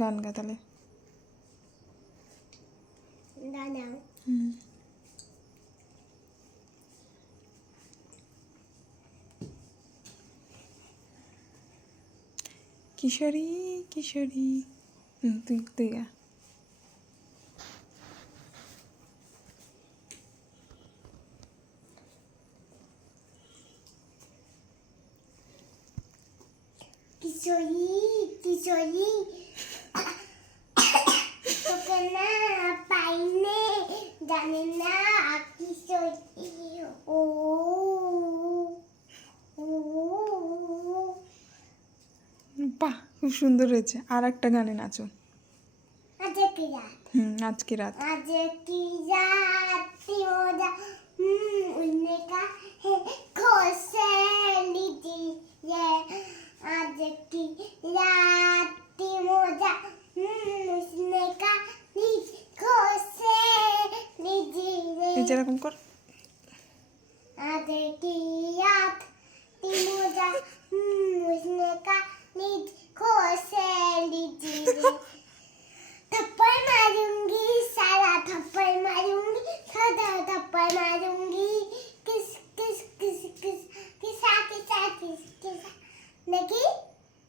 গান গা তাহলে। কিশোরী কিশোরী, তুই গা। কিশোরী কিশোরী তোকে না পাইনে জানি না কিশোরী ও বাহ, খুব সুন্দর হয়েছে। আর একটা গানে নাচো। আজকে কি রাত আজকে রাত। আজকে কি রাত মজা উন্নে কা হে খোসে লিজি রে আজকে কি রাত মজা উন্নে কা লিজ খোসে লিজি রে। এই যেরকম কর। আজকে কি রাত মজা